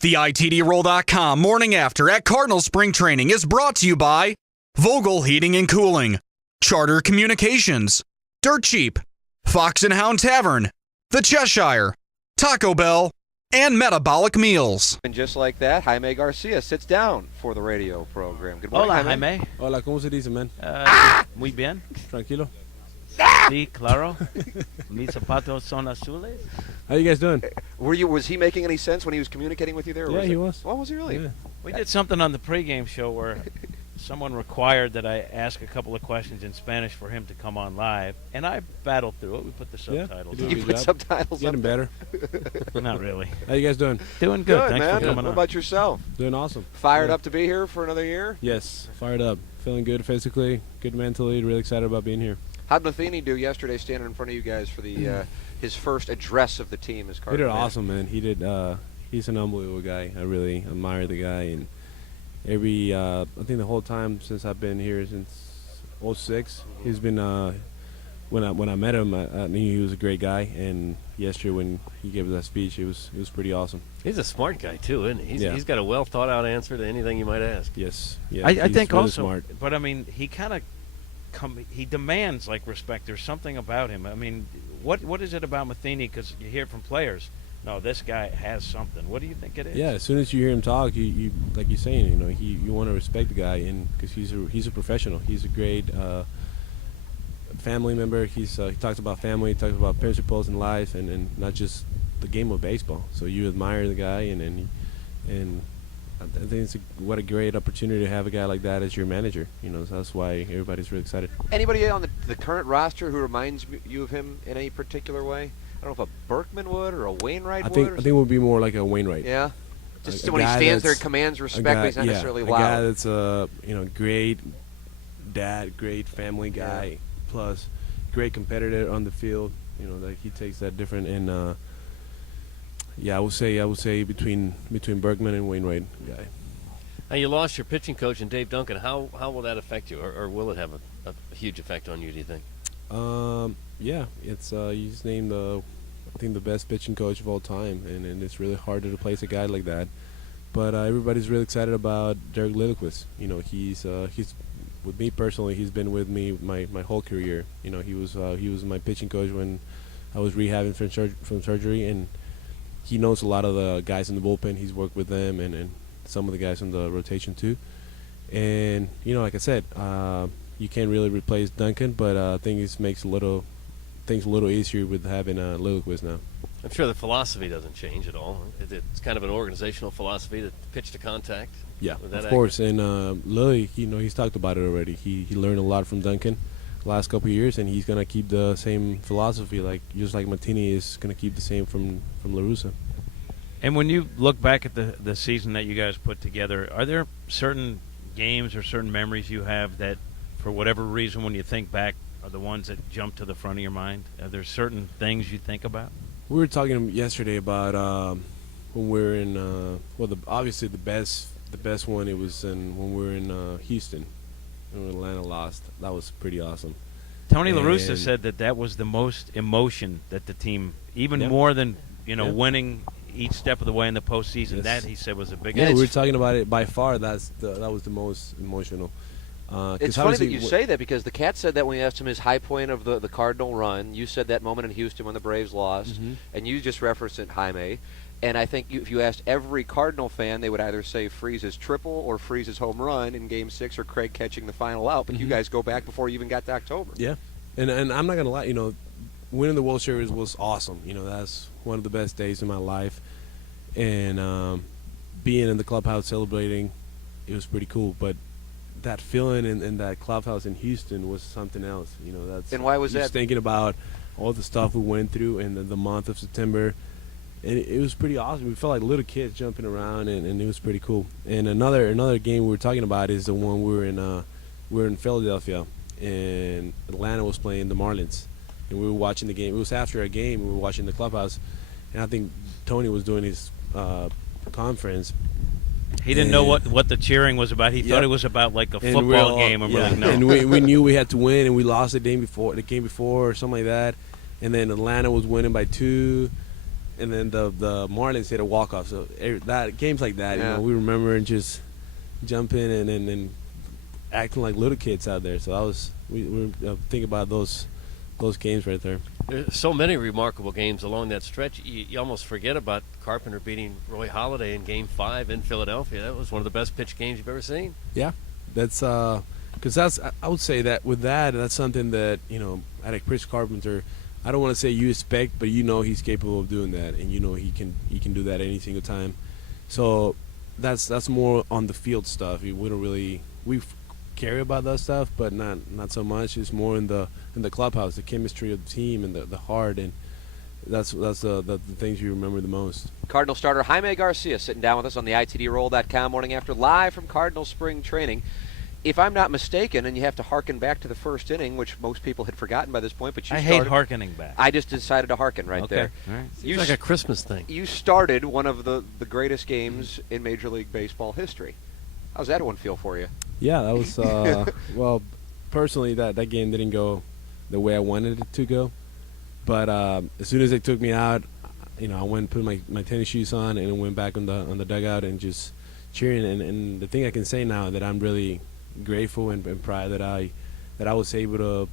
The ITDRoll.com Morning After at Cardinals Spring Training is brought to you by Vogel Heating and Cooling, Charter Communications, Dirt Cheap, Fox and Hound Tavern, The Cheshire, Taco Bell, and Metabolic Meals. And just like that, Jaime Garcia sits down for the radio program. Good morning, Hola, Jaime. Jaime. Hola, ¿cómo se dice, man? Muy bien. Tranquilo. Sí, claro. Mis zapatos son azules. How you guys doing? Was he making any sense when he was communicating with you there? Or Yeah, was he it- was. Oh, was he really? Yeah. We did something on the pregame show where someone required that I ask a couple of questions in Spanish for him to come on live, and I battled through it. We put the subtitles you on. did. You Good put job. subtitles Getting on. better. Not really. How you guys doing? Doing good. Good, Thanks man. for coming What on. about yourself? Doing awesome. Fired Yeah. up to be here for another year? Yes, fired up. Feeling good physically, good mentally. Really excited about being here. How'd Matheny do yesterday standing in front of you guys for the his first address of the team as He Cardinals? did awesome, man. He did. He's an unbelievable guy. I really admire the guy, and I think the whole time since I've been here since '06, he's been. When I met him, I knew he was a great guy, and yesterday when he gave that speech, it was pretty awesome. He's a smart guy too, isn't he? Yeah. He's got a well thought out answer to anything you might ask. Yes, yeah. I he's think really also, smart. but I mean, he kind of he demands like respect. There's something about him. I mean, what is it about Matheny? Because you hear from players, no, this guy has something. What do you think it is? Yeah, as soon as you hear him talk, you like you're saying, you want to respect the guy, and because he's a professional. He's a great family member. He talks about family, talks about principles in life, and not just the game of baseball. So you admire the guy, and I think what a great opportunity to have a guy like that as your manager. So that's why everybody's really excited. Anybody on the current roster who reminds you of him in any particular way? I don't know if a Berkman would or a Wainwright I would. think it would be more like a Wainwright. Yeah. Just A when he guy stands there, that's- commands A respect, guy, but he's not yeah, necessarily a loud. guy that's a great dad, great family guy, plus great competitor on the field. That he takes that different and I would say between Berkman and Wainwright guy. Now you lost your pitching coach in Dave Duncan. How will that affect you, or will it have a huge effect on you? Do you think? Yeah, it's he's named I think the best pitching coach of all time, and it's really hard to replace a guy like that. But everybody's really excited about Derek Lilliquist. He's with me personally. He's been with me my whole career. He was my pitching coach when I was rehabbing from surgery, and he knows a lot of the guys in the bullpen. He's worked with them and some of the guys in the rotation too. And like I said, you can't really replace Duncan, but I think it makes things a little easier with having Lilliquist now. I'm sure the philosophy doesn't change at all. It's kind of an organizational philosophy to pitch to contact. Yeah, With that of course. And Lily, he's talked about it already. He learned a lot from Duncan the last couple of years, and he's gonna keep the same philosophy, just like Martini is gonna keep the same from La Russa. And when you look back at the season that you guys put together, are there certain games or certain memories you have that, for whatever reason, when you think back, are the ones that jump to the front of your mind? Are there certain things you think about? We were talking yesterday about when we were in obviously the best one. It was when we were in Houston, when Atlanta lost. That was pretty awesome. Tony La Russa And- said that was the most emotion that the team, even Yeah. more than Yeah. winning each step of the way in the postseason. Yes. That, he said, was the Yeah, biggest. we were talking about it. By far, that was the most emotional. It's funny that you say that because the Cat said that when we asked him his high point of the Cardinal run. You said that moment in Houston when the Braves lost, Mhm. and you just referenced it, Jaime. And I think if you asked every Cardinal fan, they would either say Freeze's triple or Freeze's home run in Game 6 or Craig catching the final out. But you Mhm. guys go back before you even got to October. Yeah, and I'm not gonna lie. Winning the World Series was awesome. That's one of the best days in my life, and being in the clubhouse celebrating, it was pretty cool. But that feeling in that clubhouse in Houston was something else. That's. And why was just that? thinking about all the stuff we went through in the month of September, and it was pretty awesome. We felt like little kids jumping around, and it was pretty cool. And another game we were talking about is the one we were in Philadelphia, and Atlanta was playing the Marlins, and we were watching the game. It was after a game. We were watching the clubhouse, and I think Tony was doing his conference. He didn't know what the cheering was about. He thought Yep. it was about like a And football we're all- game. And we're yeah. like, no. And we knew we had to win, and we lost the game before or something like that. And then Atlanta was winning by 2, and then the Marlins hit a walk-off. So that games like that, Yeah. we remember and just jumping and acting like little kids out there. So that was we think about those games right there. There's so many remarkable games along that stretch. You almost forget about Carpenter beating Roy Halladay in Game 5 in Philadelphia. That was one of the best pitch games you've ever seen. Yeah, that's because I would say that with that's something that out of Chris Carpenter, I don't want to say you expect, but he's capable of doing that, and he can do that any single time. So that's more on the field stuff. We don't really care about that stuff, but not so much. It's more in the clubhouse, the chemistry of the team, and the heart, and that's the things you remember the most. Cardinal starter Jaime Garcia sitting down with us on the ITDRoll.com morning after, live from Cardinal spring training. If I'm not mistaken, and you have to harken back to the first inning, which most people had forgotten by this point, but I hate harkening back. I just decided to harken right there. All right. It's like a Christmas thing. You started one of the greatest games in Major League Baseball history. How's that one feel for you? Yeah, that was well, personally that game didn't go the way I wanted it to go, but as soon as they took me out, I went and put my tennis shoes on and went back on the dugout and just cheering. And the thing I can say now that I'm really grateful and proud that I was able to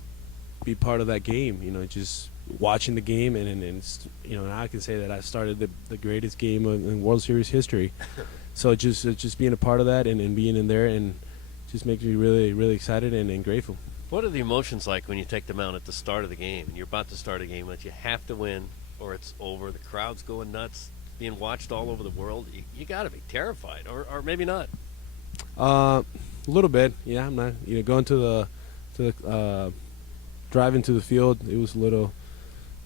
be part of that game. Just watching the game and now I can say that I started the greatest game in World Series history. So just being a part of that and being in there and just makes me really, really excited and grateful. What are the emotions like when you take the mound at the start of the game and you're about to start a game that you have to win or it's over, the crowd's going nuts, being watched all over the world? You got to be terrified, or maybe not. A little bit, yeah. I'm not, going to the driving to the field. It was a little,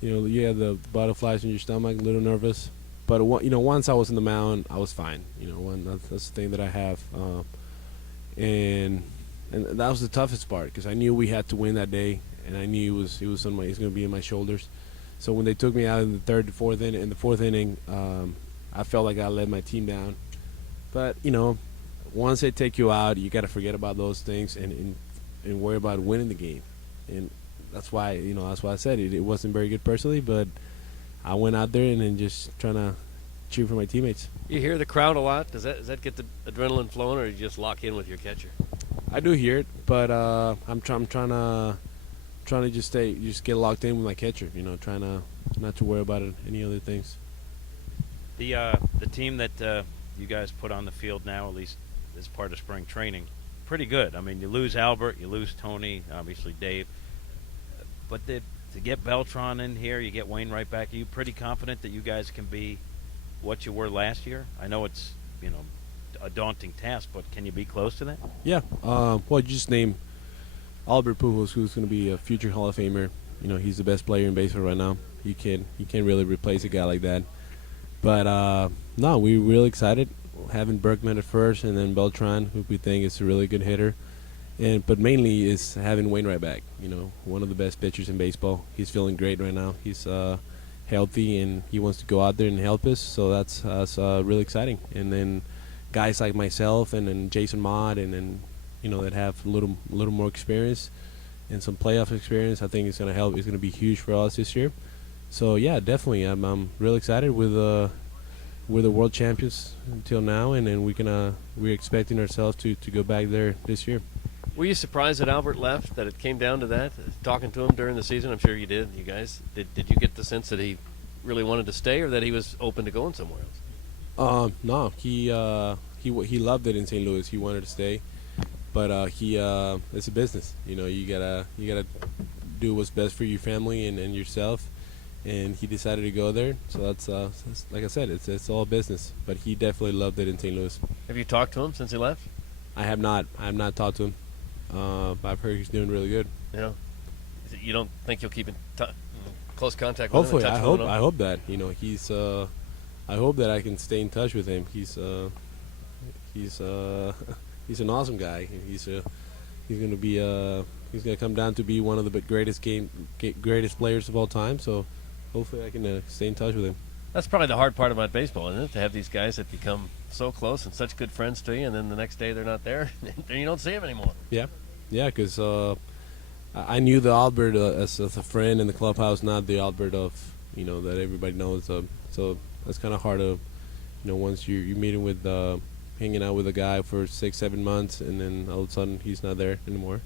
you had the butterflies in your stomach, a little nervous. But once I was in the mound, I was fine. That's the thing that I have, and that was the toughest part because I knew we had to win that day, and I knew it was going to be in my shoulders. So when they took me out in the third, fourth inning, I felt like I let my team down. But once they take you out, you got to forget about those things and worry about winning the game. And that's why I said it wasn't very good personally, but I went out there and then just trying to cheer for my teammates. You hear the crowd a lot. Does that get the adrenaline flowing, or do you just lock in with your catcher? I do hear it, but I'm trying to just get locked in with my catcher. Trying to not to worry about any other things. The team that you guys put on the field now, at least as part of spring training, pretty good. I mean, you lose Albert, you lose Tony, obviously Dave, but to get Beltran in here, you get Wainwright back. Are you pretty confident that you guys can be what you were last year? I know it's a daunting task, but can you be close to that? Yeah. Well, you just named Albert Pujols, who's going to be a future Hall of Famer. He's the best player in baseball right now. You can't really replace a guy like that. But no, we're really excited having Bergman at first, and then Beltran, who we think is a really good hitter. But mainly is having Wainwright back. One of the best pitchers in baseball. He's feeling great right now. He's healthy and he wants to go out there and help us. So that's really exciting. And then guys like myself and then Jason Mott and then that have a little more experience and some playoff experience, I think it's going to help. It's going to be huge for us this year. So yeah, definitely, I'm really excited with we're the world champions until now, and then we're expecting ourselves to go back there this year. Were you surprised that Albert left, that it came down to that? Talking to him during the season, I'm sure you did. You guys, did you get the sense that he really wanted to stay, or that he was open to going somewhere else? No, he loved it in St. Louis. He wanted to stay, but it's a business. You gotta do what's best for your family and yourself. And he decided to go there, so that's like I said, it's all business. But he definitely loved it in St. Louis. Have you talked to him since he left? I have not talked to him. I've heard he's doing really good. Yeah. You don't think you'll keep in close contact with Hopefully, him? I hope that he's. I hope that I can stay in touch with him. He's an awesome guy. He's gonna be he's gonna come down to be one of the greatest players of all time. So hopefully I can stay in touch with him. That's probably the hard part about baseball, isn't it? To have these guys that become so close and such good friends to you, and then the next day they're not there, and you don't see them anymore. Yeah, because I knew the Albert as a friend in the clubhouse, not the Albert of that everybody knows. It's So that's kind of hard to, once you're meeting with, hanging out with a guy for 6-7 months, and then all of a sudden he's not there anymore.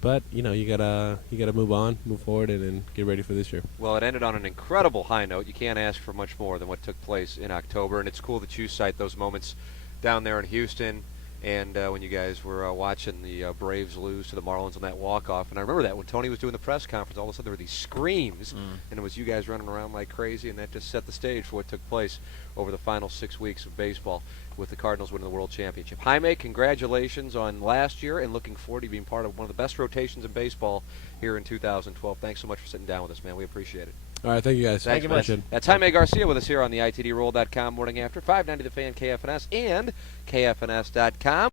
But you gotta move on, move forward, and then get ready for this year. Well, it ended on an incredible high note. You can't ask for much more than what took place in October, and it's cool that you cite those moments down there in Houston, and when you guys were watching the Braves lose to the Marlins on that walk-off. And I remember that when Tony was doing the press conference, all of a sudden there were these screams, and it was you guys running around like crazy, and that just set the stage for what took place over the final 6 weeks of baseball with the Cardinals winning the World Championship. Jaime, congratulations on last year, and looking forward to being part of one of the best rotations in baseball here in 2012. Thanks so much for sitting down with us, man. We appreciate it. All right, thank you guys. Thank you much. That's Jaime Garcia with us here on the ITDRoll.com Morning After, 590 The Fan, KFNS, and KFNS.com.